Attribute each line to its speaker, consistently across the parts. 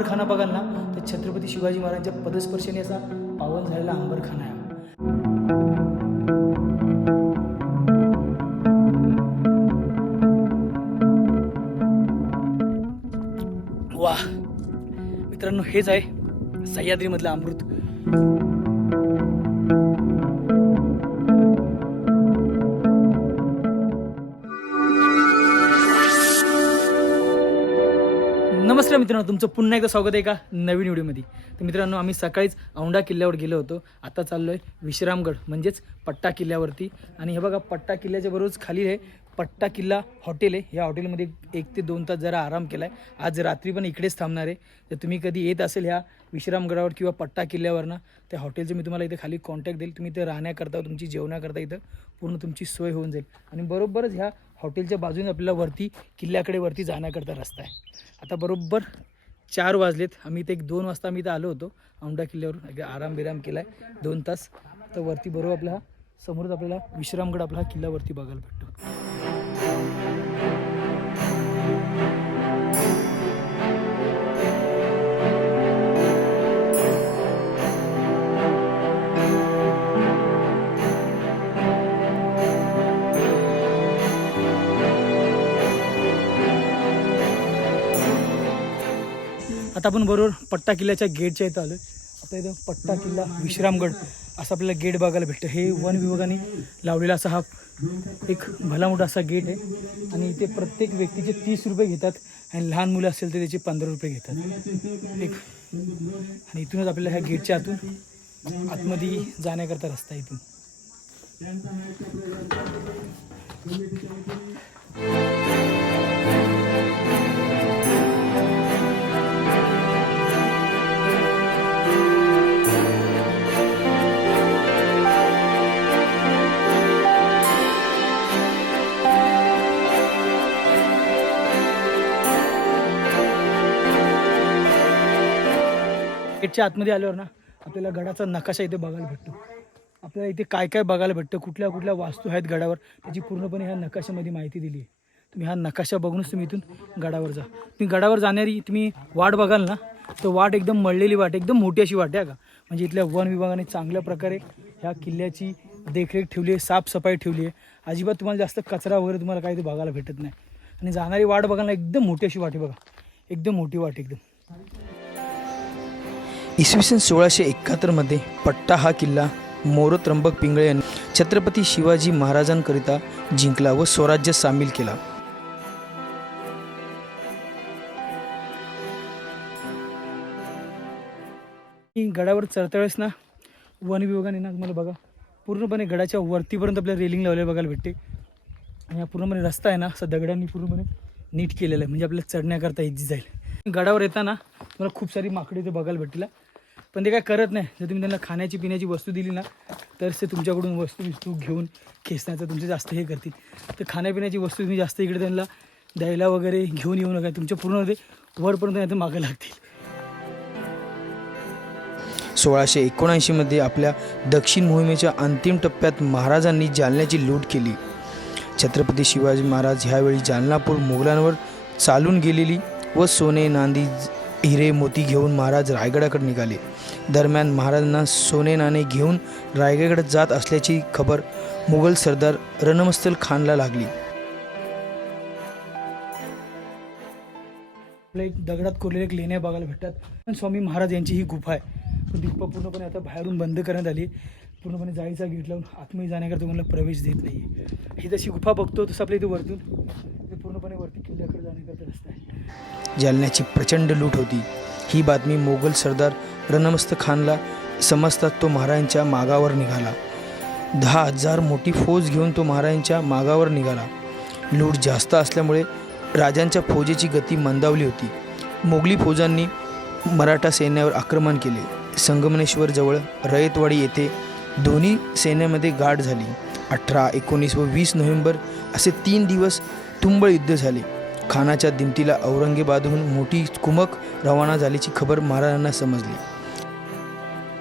Speaker 1: अंबरखाना बघाल ना तर छत्रपती शिवाजी महाराजांच्या पदस्पर्शाने असा पावन झालेला अंबरखाना आहे. वा मित्रांनो हेच आहे सह्याद्रीमधलं अमृत. मित्रांनो तुमचं पुन्हा एकदा स्वागत आहे का नवीन व्हिडिओमध्ये? तर मित्रांनो आम्ही सकाळीच औंढा किल्ल्यावर गेलो होतो. आता चाललो आहे विश्रामगड म्हणजेच पट्टा किल्ल्यावरती. आणि हे बघा पट्टा किल्ल्याच्या बरोबरच खाली आहे पट्टा किल्ला हॉटेल आहे. ह्या हॉटेलमध्ये एक ते दोन तास जरा आराम केला आहे आज रात्री पण इकडेच थांबणार आहे. तर तुम्ही कधी येत असेल ह्या विश्रामगडावर किंवा पट्टा किल्ल्यावर ना त्या हॉटेलचं मी तुम्हाला इथे खाली कॉन्टॅक्ट देईल. तुम्ही इथे राहण्याकरता तुमची जेवणाकरता इथं पूर्ण तुमची सोय होऊन जाईल. आणि बरोबरच ह्या हॉटेलच्या बाजूने आपल्याला वरती किल्ल्याकडे वरती जाण्याकरता रस्ता आहे. आता बरोबर चार वाजलेत. आम्ही इथे एक दोन वाजता आम्ही इथं आलो होतो. औंढा किल्ल्यावरून आराम बिराम केला आहे दोन तास. तर वरती बरोबर आपला समोरच आपल्याला विश्रामगड आपला हा बघायला भेटतो. आता आपण बरोबर पट्टा किल्ल्याच्या गेटच्या इथं आलो आता इथं पट्टा किल्ला विश्रामगड असं आपल्याला गेट बघायला भेटतं. हे वन विभागाने लावलेला असा हा एक भला मोठा असा गेट आहे. आणि इथे प्रत्येक व्यक्तीचे तीस रुपये घेतात आणि लहान मुलं असेल तर त्याचे पंधरा रुपये घेतात. एक. आणि इथूनच आपल्याला ह्या गेटच्या आतून आतमध्ये जाण्याकरता रस्ता आहे इथून. गेटच्या आतमध्ये आल्यावर ना आपल्याला गडाचा नकाशा इथे बघायला भेटतो. आपल्याला इथे काय काय बघायला भेटतं कुठल्या कुठल्या वास्तू आहेत गडावर त्याची पूर्णपणे ह्या नकाशामध्ये माहिती दिली आहे तुम्ही हा नकाशा बघूनच तुम्ही इथून गडावर जा. तुम्ही गडावर जाणारी तुम्ही वाट बघाल ना तर वाट एकदम मळलेली वाट एकदम मोठी अशी वाट आहे का? म्हणजे इथल्या वन विभागाने चांगल्या प्रकारे ह्या किल्ल्याची देखरेख ठेवली आहे साफसफाई ठेवली आहे. अजिबात तुम्हाला जास्त कचरा वगैरे तुम्हाला काही ते बघायला भेटत नाही. आणि जाणारी वाट बघायला एकदम मोठी अशी वाट आहे बघा. एकदम मोठी वाट आहे एकदम.
Speaker 2: इसवी सन सोळाशे एकाहत्तरमध्ये पट्टा हा किल्ला मोरो त्र्यंबक पिंगळे यांनी छत्रपती शिवाजी महाराजांकरिता जिंकला व स्वराज्य सामील केला.
Speaker 1: गडावर चढता वेळेस ना वन विभागाने ना तुम्हाला बघा पूर्णपणे गडाच्या वरतीपर्यंत आपल्याला रेलिंग लावले बघायला भेटते. आणि हा पूर्णपणे रस्ता आहे ना असा दगडांनी पूर्णपणे नीट केलेला आहे. म्हणजे आपल्याला चढण्याकरता इजी जाईल. गडावर येताना तुम्हाला खूप सारी माकडी इथे बघायला भेटतील पण ते काय करत नाही. जर तुम्ही त्यांना खाण्याची पिण्याची वस्तू दिली ना तर ते तुमच्याकडून वस्तू विस्तू घेऊन खेचण्याचं तुमचे जास्त हे करतील. तर खाण्यापिण्याची वस्तू तुम्ही जास्त इकडे त्यांना द्यायला वगैरे घेऊन येऊ नका. तुमच्या पूर्ण ते वरपर्यंत नाही तर मागं लागतील.
Speaker 2: सोळाशे एकोणऐंशीमध्ये आपल्या दक्षिण मोहिमेच्या अंतिम टप्प्यात महाराजांनी जालन्याची लूट केली. छत्रपती शिवाजी महाराज ह्यावेळी जालनापूर मुघलांवर चालून गेलेली व सोने नांदी हिरे मोती घेऊन महाराज रायगडाकडे निघाले. दरम्यान महाराजांना सोने नाणे घेऊन रायगडकडे जात असल्याची खबर मुघल सरदार रणमस्तल खानला लागली.
Speaker 1: आपल्या एक दगडात कोरलेल्या एक लेण्या बघायला भेटतात. पण स्वामी महाराज यांची ही गुफा आहे. पण ती गुफा पूर्णपणे आता बाहेरून बंद करण्यात आली. पूर्णपणे जाळीचा गेट लावून आतमध्ये जाण्याकरता तुम्हाला प्रवेश देत नाही. आहे ही जशी गुफा बघतो तसं आपल्या इथे वरतून ते पूर्णपणे वरती किल्ल्याकडे जाण्याकरता रस्ता आहे.
Speaker 2: जालन्याची प्रचंड लूट होती. ही बातमी मोगल सरदार रणमस्त खानला समजतात तो महाराजांच्या मागावर निघाला. दहा हजार मोठी फौज घेऊन तो महाराजांच्या मागावर निघाला. लूट जास्त असल्यामुळे राजांच्या फौजेची गती मंदावली होती. मोगली फौजांनी मराठा सैन्यावर आक्रमण केले. संगमनेश्वरजवळ रयतवाडी येथे दोन्ही सैन्यामध्ये गाठ झाली. अठरा एकोणीस व वीस नोव्हेंबर असे तीन दिवस तुंबळ युद्ध झाले. खानाच्या दिमतीला औरंगाबादहून मोठी कुमक रवाना झाल्याची खबर महाराजांना समजली.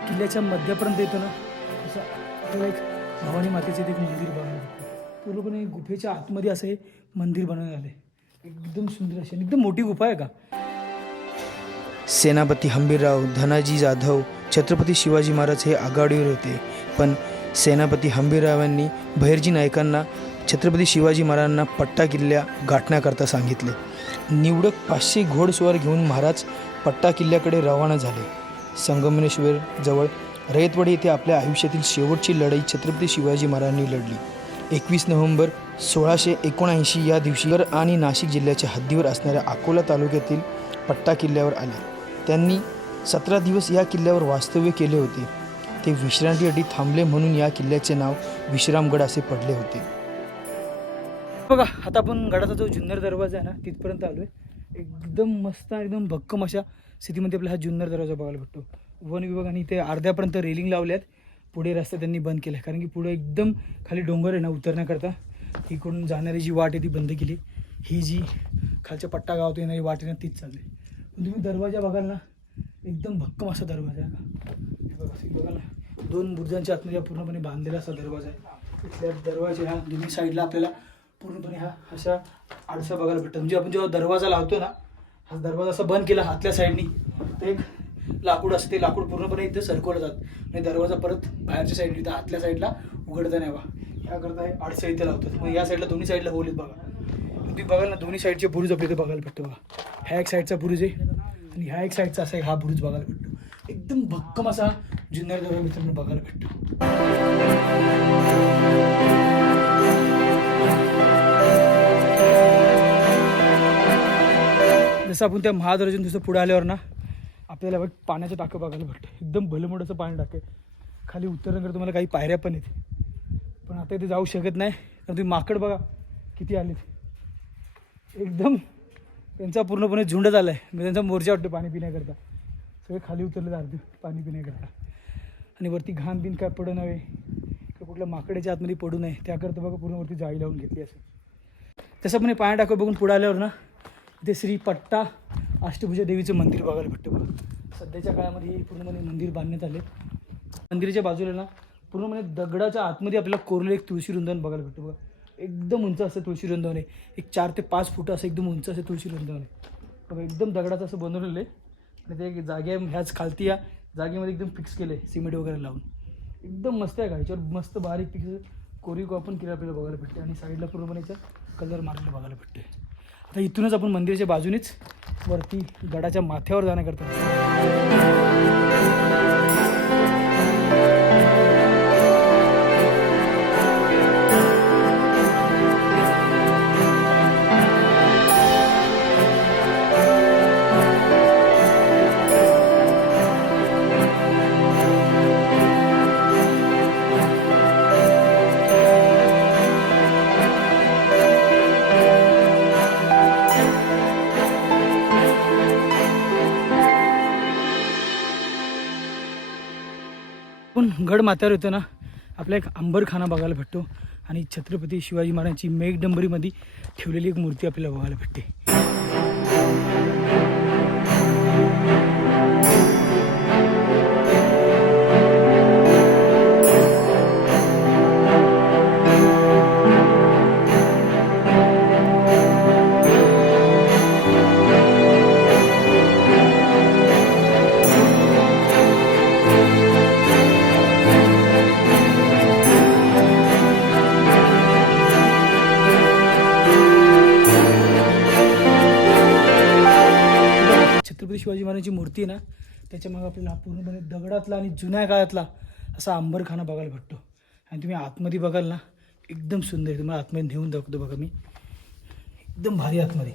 Speaker 1: किल्ल्याच्या मध्यापर्यंत येतो ना असं आपल्याला एक भवानी मातेचे एक मंदिर बनवलं पूर्णपणे गुफेच्या आतमध्ये असं हे मंदिर बनवण्यात आलं एकदम सुंदर अशी एकदम मोठी गुफा आहे का?
Speaker 2: सेनापती हंबीरराव धनाजी जाधव छत्रपती शिवाजी महाराज हे आघाडीवर होते. पण सेनापती हंबीररावांनी भैरजी नायकांना छत्रपती शिवाजी महाराजांना पट्टा किल्ल्या गाठण्याकरता सांगितले. निवडक पाचशे घोडस्वार घेऊन महाराज पट्टा किल्ल्याकडे रवाना झाले. संगमनेश्वरजवळ रयतवाडी येथे आपल्या आयुष्यातील शेवटची लढाई छत्रपती शिवाजी महाराजांनी लढली. एकवीस नोव्हेंबर सोळाशे एकोणऐंशी या दिवशी आणि नाशिक जिल्ह्याच्या हद्दीवर असणाऱ्या अकोला तालुक्यातील पट्टा किल्ल्यावर आले. त्यांनी सतरा दिवस या किल्ल्यावर वास्तव्य केले होते. ते विश्रांतीसाठी थांबले म्हणून या किल्ल्याचे नाव विश्रामगड असे पडले होते.
Speaker 1: बघा आता आपण गडाचा जो जुन्नर दरवाजा आहे ना तिथपर्यंत आलो आहे एकदम मस्त एकदम भक्कम अशा सिटीमध्ये आपला हा जुन्नर दरवाजा बघायला भेटतो. वन विभागाने इथे अर्ध्यापर्यंत रेलिंग लावल्यात. पुढे रस्ता त्यांनी बंद केला कारण की पुढे एकदम खाली डोंगर आहे ना उतरण्याकरता. इकडून जाणारी जी वाट आहे ती बंद केली. ही जी खालच्या पट्टा गावात येणारी वाट आहे ना तीच चालली. पण तुम्ही दरवाजा बघाल ना एकदम भक्कम असा दरवाजा आहे बघा बघा ना. दोन बुर्जांच्या आतमध्ये पूर्णपणे बांधलेला असा दरवाजा आहे. इथल्या दरवाजा ह्या दोन्ही साईडला आपल्याला पूर्णपणे हा अशा आडसा बघायला भेटतो म्हणजे आपण जेव्हा दरवाजा लावतो ना हा दरवाजा असा बंद केला आतल्या साईडनी. तर एक लाकूड असते ते लाकूड पूर्णपणे इथं सरकवलं जात. आणि दरवाजा परत बाहेरच्या साईडनी इथं आतल्या साईडला उघडता नाही बा याकरता हे आडसं इथे लावतात. मग या साईडला दोन्ही साईडला होल आहेत बघा. तुम्ही बघाल ना दोन्ही साईडचे बुरुज आपल्या इथे बघायला भेटतो बघा. ह्या एक साईडचा बुरुज आहे आणि ह्या एक साईडचा असा हा बुरुज बघायला भेटतो. एकदम भक्कम असा जुन्नर दरवाजा मित्रांनो बघायला भेटतो. जसं आपण त्या महादर्जन जसं पुढे आल्यावर ना आपल्याला बघ पाण्याचं टाकं बघायला भेटतं. एकदम भलं मोठंसं पाणी टाकं खाली उतरल्यानंतर तुम्हाला काही पायऱ्या पण आहेत. पण आता इथे जाऊ शकत नाही. कारण तुम्ही माकड बघा किती आलेत. एकदम त्यांचा पूर्णपणे झुंड झाला आहे म्हणजे त्यांचा मोर्चा वाटतो पाणी पिण्याकरता. सगळे खाली उतरले अर्धे पाणी पिण्याकरता. आणि वरती घाण बिन काय पडू नव्हे किंवा कुठल्या माकड्याच्या आतमध्ये पडू नये. त्याकरता बघा पूर्ण वरती जाळी लावून घेतली असं तसं पण हे पाणी टाकं बघून पुढे आल्यावर ना इथे श्री पट्टा अष्टभुजा देवीचं मंदिर बघायला भेटतं बघा सध्याच्या काळामध्ये हे पूर्णपणे मंदिर बांधण्यात आले. मंदिराच्या बाजूला ना पूर्णपणे दगडाच्या आतमध्ये आपल्याला कोरलं एक तुळशी वृंदावन बघायला भेटतं बघा. एकदम उंच असं तुळशी वृंदावन आहे. एक चार ते पाच फूट असं एकदम उंच असं तुळशी वृंदावन आहे. बघा एकदम दगडाचं असं बनवलेलं आहे. आणि ते एक जागे ह्याच खालती या जागेमध्ये एकदम फिक्स केलं आहे सिमेंट वगैरे लावून. एकदम मस्त आहे का ह्याच्यावर मस्त बारीक फिक्स कोरीव आपण केलं आपल्याला बघायला भेटते. आणि साईडला पूर्णपणे याचा कलर मारलेला बघायला भेटते. आता इथूनच आपण मंदिराच्या बाजूनेच वरती गडाच्या माथ्यावर जाण्याकरता गड माथ्यावर येतो ना आपला एक अंबरखाना बघायला भेटतो. आणि छत्रपती शिवाजी महाराजांची मेघडंबरीमध्ये ठेवलेली एक मूर्ती आपल्याला बघायला भेटते. अंबरखानाची मूर्ती आहे ना त्याच्यामागे आपल्याला पूर्णपणे दगडातला आणि जुन्या काळातला असा अंबरखाना बघायला भेटतो. आणि तुम्ही आतमध्ये बघाल ना एकदम सुंदर आहे तुम्हाला आतमध्ये नेऊन दाखवतो बघा मी. एकदम भारी आतमध्ये.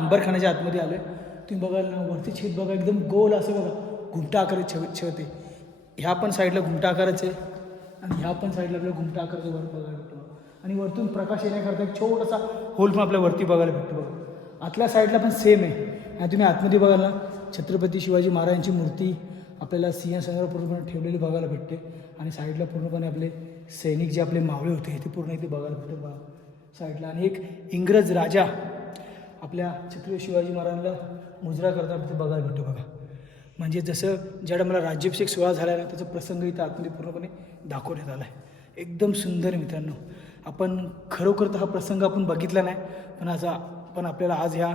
Speaker 1: अंबरखानाच्या आतमध्ये आलो आहे तुम्ही बघाल ना वरती छेद बघा एकदम गोल असं बघा. घुमटा आकारात छेव छेवते. ह्या पण साईडला घुमटा आकाराचे आहे. आणि ह्या पण साईडला आपल्याला घुमटा आकाराचं वर बघायला भेटतो. आणि वरतून प्रकाश येण्याकरता एक छोटासा होल पण आपल्या वरती बघायला भेटतो बघा. आतल्या साईडला पण सेम आहे. आणि तुम्ही आतमध्ये बघाल ना छत्रपती शिवाजी महाराजांची मूर्ती आपल्याला सिंहासनावर पूर्णपणे ठेवलेली बघायला भेटते. आणि साईडला पूर्णपणे आपले सैनिक जे आपले मावळे होते ते पूर्ण इथे बघायला भेटते बघा. साईडला आणि एक इंग्रज राजा आपल्या छत्रपती शिवाजी महाराजांना मुजरा करताना तिथे बघायला भेटतो बघा. म्हणजे जसं ज्यावेळेला मला राज्याभिषेक सोहळा झाला ना त्याचा प्रसंग इथं आतमध्ये पूर्णपणे दाखवण्यात आला आहे. एकदम सुंदर मित्रांनो. आपण खरोखर तर हा प्रसंग आपण बघितला नाही पण आज पण आपल्याला आज ह्या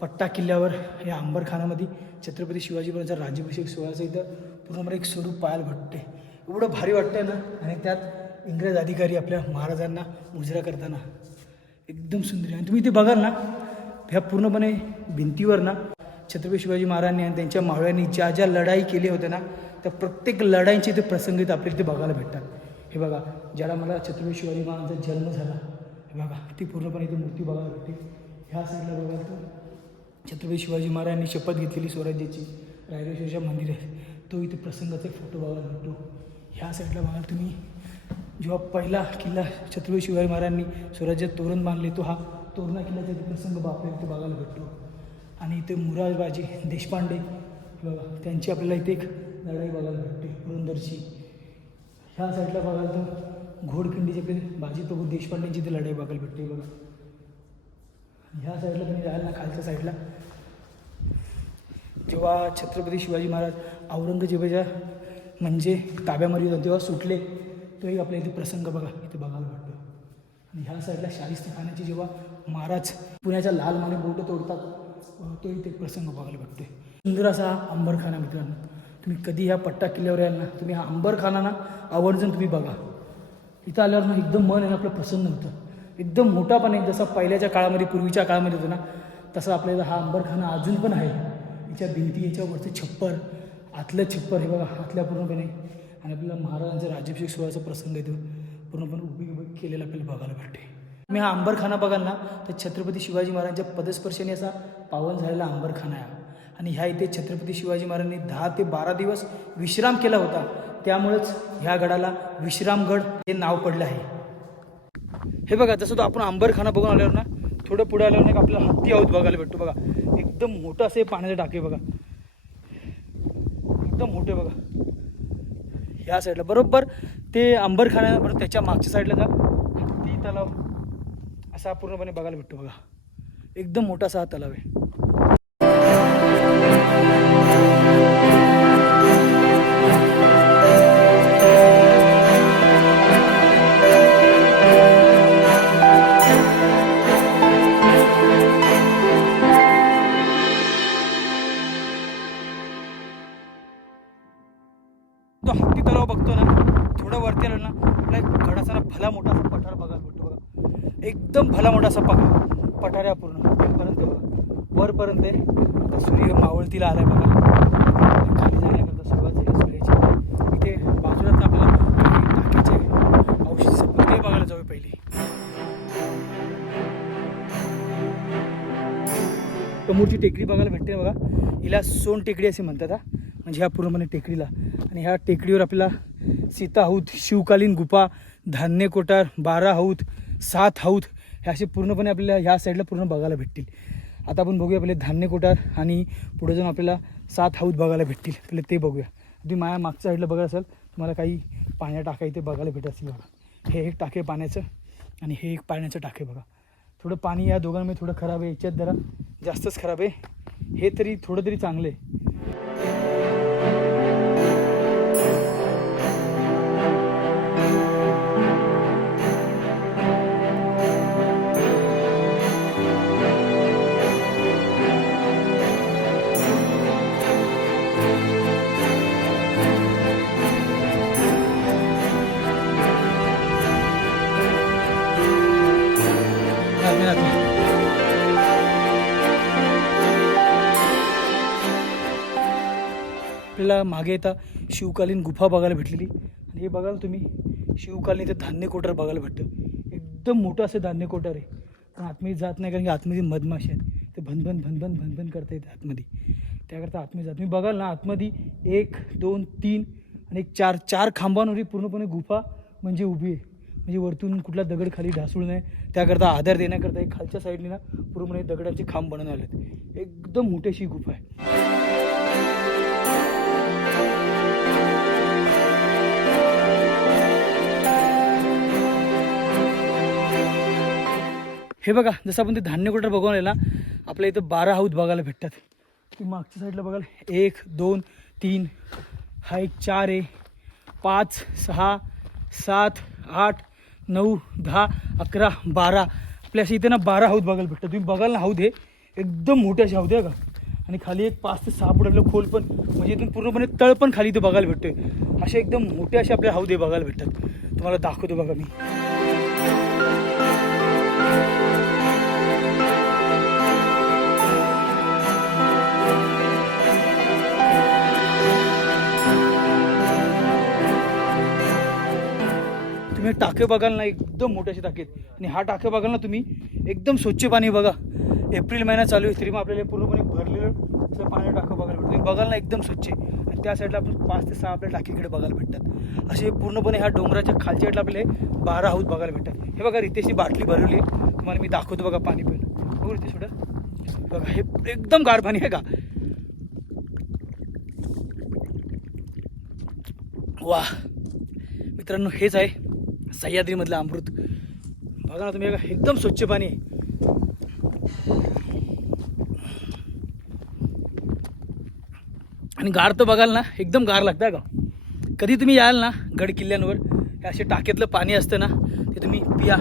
Speaker 1: पट्टा किल्ल्यावर या अंबरखानामध्ये छत्रपती शिवाजी महाराजांचा राज्याभिषेक सोहळ्याचं इथं पूर्णपणे एक स्वरूप पाहायला भेटते एवढं भारी वाटतंय ना? आणि त्यात इंग्रज अधिकारी आपल्या महाराजांना मुजरा करताना. एकदम सुंदर आहे. आणि तुम्ही इथे बघाल ना ह्या पूर्णपणे भिंतीवर ना छत्रपती शिवाजी महाराजांनी आणि त्यांच्या मावळ्यांनी ज्या ज्या लढाई केल्या होत्या ना त्या प्रत्येक लढाईचे ते प्रसंग इथे आपल्याला इथे बघायला भेटतात. हे बघा ज्याला मला छत्रपती शिवाजी महाराजांचा जन्म झाला हे बघा ती पूर्णपणे इथे मूर्ती बघायला भेटते. ह्या साईडला बघाल तर छत्रपती शिवाजी महाराजांनी शपथ घेतलेली स्वराज्याची रायरेश्वरच्या मंदिर आहे तो इथे प्रसंगाचा एक फोटो बघायला भेटतो. ह्या साईडला बघाल तुम्ही जेव्हा पहिला किल्ला छत्रपती शिवाजी महाराजांनी स्वराज्यात तोरण बांधले तो हा तोरणा किल्ल्याचा इथे प्रसंग आपल्याला इथे बघायला भेटतो. आणि इथे मुरारबाजी देशपांडे बघा त्यांची आपल्याला इथे एक लढाई बघायला भेटते पुरंदरची. ह्या साईडला बघाल तर घोडखिंडीचे आपले बाजी प्रभू देशपांडेंची इथे लढाई बघायला भेटते बघा. ह्या साईडला तुम्ही जायला ना खालच्या साईडला जेव्हा छत्रपती शिवाजी महाराज औरंगजेबाच्या म्हणजे ताब्यामध्ये होते तेव्हा सुटले तोही आपल्या इथे प्रसंग बघा इथे बघायला भेटतो. आणि ह्या साईडला शाहिस्त खानाची जेव्हा महाराज पुण्याच्या लाल माने बोट तोडतात. तो इथे प्रसंग बघायला भेटतो सुंदर असा हा अंबरखाना मित्रांनो. तुम्ही कधी ह्या पट्टा किल्ल्यावर याल ना तुम्ही हा अंबरखानाना आवर्जून तुम्ही बघा. इथं आल्यावर ना एकदम मन आहे आपलं प्रसन्न होतं. एकदम मोठा पण जसा पहिल्याच्या काळामध्ये पूर्वीच्या काळामध्ये होतं ना तसा आपल्याला हा अंबरखाना अजून पण आहे. याच्या भिंती याच्यावरचं छप्पर आतलं छप्पर हे बघा आतल्या पूर्णपणे. आणि आपल्याला महाराजांचा राज्याभिषेक सोहळ्याचा प्रसंग येतो पूर्णपणे उभी उभी केलेला आपल्याला बघायला भेटते मी हा अंबरखाना बघाल ना तर छत्रपती शिवाजी महाराजांच्या पदस्पर्शाने असा पावन झालेला अंबरखाना आहे आणि ह्या इथे छत्रपती शिवाजी महाराजांनी दहा ते बारा दिवस विश्राम केला होता. त्यामुळेच ह्या गडाला विश्रामगड हे नाव पडलं आहे. हे बघा जसं तो आपण अंबरखाना बघून आल्यावर ना थोडं पुढे आल्यावर ना एक आपल्याला हत्ती आऊत बघायला भेटतो बघा. एकदम मोठं असं हे पाण्याचं टाके बघा. एकदम मोठे बघा. ह्या साईडला. बरोबर ते अंबरखाना बरोबर त्याच्या मागच्या साईडला जा. हत्ती तलाव. असा पूर्णपणे बघायला भेटतो बघा. एकदम मोठा असा हा तलाव आहे. सूर्य आलाय बघा. खाली जाण्याकरता सुरुवात झाली सूर्याची इथे बाजूलाच आपल्याला टाकीचे औषध ते बघायला जाऊ पहिले. समोरची टेकडी बघायला भेटते बघा. हिला सोन टेकडी असे म्हणतात हा. म्हणजे ह्या पूर्णपणे टेकडीला. आणि ह्या टेकडीवर आपल्याला सीता हौद शिवकालीन गुफा धान्य कोठार बारा हौद सात हौद हे असे पूर्णपणे आपल्याला ह्या साईडला पूर्ण बघायला भेटतील. आता आपण बघूया आपले धान्य कोटार आणि पुढे जाऊन आपल्याला सात हौद बघायला भेटतील. पहिले ते बघूया. तुम्ही माया मागच्या साईडला बघा असाल तुम्हाला काही पाण्या टाका इथे बघायला भेटत असेल बघा. हे एक टाके पाण्याचं आणि हे एक पाण्याचं टाके बघा. थोडं पाणी या दोघांमध्ये थोडं खराब आहे याच्यात जरा जास्तच खराब आहे. हे तरी थोडं तरी चांगलं आहे. आपल्याला मागे येता शिवकालीन गुफा बघायला भेटलेली. आणि हे बघाल तुम्ही शिवकालीन इथे धान्य कोठार बघायला भेटतं. एकदम मोठं असं धान्य कोठार आहे. पण आतमध्ये जात नाही कारण की आतमध्ये मधमाशी आहेत. ते भनभन भनभन भनभन करता येते आतमध्ये. त्याकरता आतमध्ये जात. तुम्ही बघाल ना आतमध्ये एक दोन तीन आणि एक चार चार खांबांवरही पूर्णपणे गुफा म्हणजे उभी आहे. म्हणजे वरतून कुठला दगड खाली ढासळू नये. त्याकरता आधार देण्याकरता एक खालच्या साईडने ना पूर्णपणे दगडाचे खांब बनवून आहेत एकदम मोठी अशी गुफा आहे. हे बघा जसं आपण ते धान्य कुठं बघून ना आपल्या इथं बारा हाऊत बघायला भेटतात. ती मागच्या साईडला बघाल. एक दोन तीन हा एक चार आहे. पाच सहा सात आठ नऊ दहा अकरा बारा. आपल्या अशा इथे ना बारा हाऊत बघायला भेटतात. तुम्ही बघाल ना हाऊत हे एकदम मोठे असे हाऊत आहे का आणि खाली एक पाच ते सहा फूट आपलं खोल पण म्हणजे इथून पूर्णपणे तळ पण खाली इथे बघायला भेटतोय. असे एकदम मोठे असे आपल्या हाऊत दे बघायला भेटतात. तुम्हाला दाखवतो बघा मी. तुम्ही टाके बघाल ना एकदम मोठ्याशी असे टाके आणि हा टाके बघाल ना तुम्ही एकदम स्वच्छ पाणी बघा. एप्रिल महिना चालू आहे तरी मग आपल्याला पूर्णपणे भरलेलं असं पाणी टाकं बघायला भेटतं. तुम्ही बघाल ना एकदम स्वच्छ आणि त्या साईडला आपण पाच ते सहा आपल्या टाकीकडे बघायला भेटतात. असे पूर्णपणे ह्या डोंगराच्या खालच्या साईडला आपल्याला बारा हाऊस बघायला भेटतात. हे बघा रितेशची बाटली भरवली आहे. तुम्हाला मी दाखवतो बघा पाणी पिऊन. बघू रितेश थोडं बघा हे एकदम गार पाणी आहे का? वा मित्रांनो हेच आहे. सह्याद्रीमधलं अमृत. बघा ना तुम्ही एकदम स्वच्छ पाणी. आणि गार तर बघाल ना एकदम गार लागतं का कधी तुम्ही याल ना गड किल्ल्यांवर हे असे टाक्यातलं पाणी असतं ना ते तुम्ही पिया.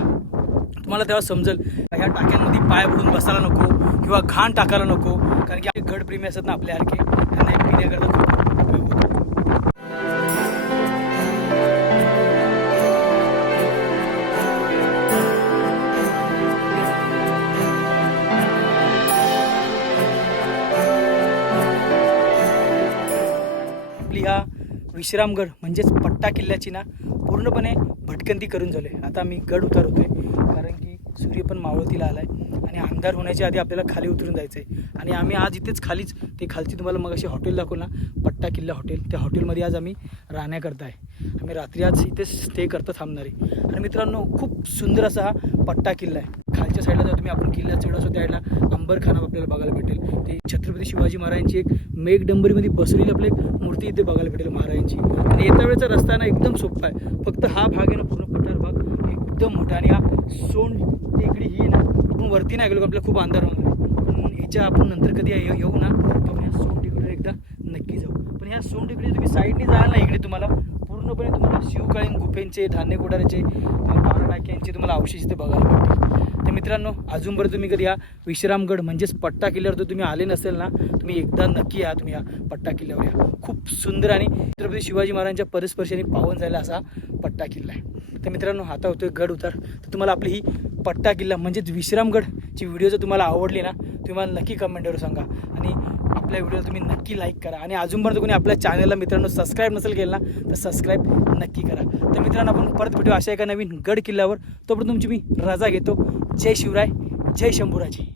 Speaker 1: तुम्हाला तेव्हा समजेल ह्या टाक्यांमध्ये पाय बुडून बसायला नको किंवा घाण टाकायला नको कारण की आपले गडप्रेमी असतात ना आपल्यासारखे त्यांना हे पिण्याकरता विश्रामगड म्हणजेच पट्टा किल्ल्याची ना पूर्णपणे भटकंती करून झाले आता मी गड उतारवतोय कारण की सूर्य पण मावळतीला आला आहे आणि अंधार होण्याच्या आधी आपल्याला खाली उतरून जायचं आहे आणि आम्ही आज इथेच खालीच ते खालची तुम्हाला मग अशी हॉटेल दाखवलं ना पट्टा किल्ला हॉटेल. त्या हॉटेलमध्ये आज आम्ही राहण्याकरता आहे आम्ही रात्री आज इथेच स्टे करता थांबणार. आहे आणि मित्रांनो खूप सुंदर असा हा पट्टा किल्ला आहे. खालच्या साईडला जर तुम्ही आपण किल्ला चढ असो अंबरखाना आपल्याला बघायला भेटेल. ते छत्रपती शिवाजी महाराजांची एक मेघडंबरीमध्ये बसवलेली आपली एक मूर्ती इथे बघायला भेटेल महाराजांची. आणि येत्या वेळेचा रस्ता ना एकदम सोपा आहे. फक्त हा भाग आहे ना पूर्ण पठार भाग एकदम मोठा आणि हा सोंड टेकडी ही ना आपण वरती नाही गेलो आपल्या आपल्याला खूप अंधार होणार ह्याच्या आपण नंतर कधी येऊ ना आपण ह्या सोंड टेकडीवर एकदा नक्की जाऊ. पण ह्या सोंड टेकडीवर तुम्ही साईडने जाल ना इकडे तुम्हाला पूर्णपणे तुम्हाला शिवकालीन गुफेंचे धान्य कुडाराचे बारा टाक्यांचे तुम्हाला अवशेष इथे बघायला भेटतील तर मित्रांनो अजूनपर्यंत तुम्ही कधी या विश्रामगड म्हणजेच पट्टा किल्ल्यावर जर तुम्ही आले नसेल ना तुम्ही एकदा नक्की या तुम्ही या पट्टा किल्ल्यावर या. खूप सुंदर आणि छत्रपती शिवाजी महाराजांच्या परस्पर्शाने पावन झालेला असा पट्टा किल्ला आहे. तर मित्रांनो आता होतोय गड उतार. तर तुम्हाला आपली ही पट्टा किल्ला म्हणजेच विश्रामगडची व्हिडिओ जर तुम्हाला आवडली ना तुम्ही मला नक्की कमेंटवर सांगा. आणि आपल्या व्हिडिओला तुम्ही नक्की लाईक करा. आणि अजूनपर्यंत कोणी आपल्या चॅनलला मित्रांनो सबस्क्राईब नसेल केलं ना तर सबस्क्राईब नक्की करा. तर मित्रांनो आपण परत भेटू अशा एका नवीन गड किल्ल्यावर. तोपर्यंत तुमची मी रजा घेतो. जय शिवराय जय शंभूराजी.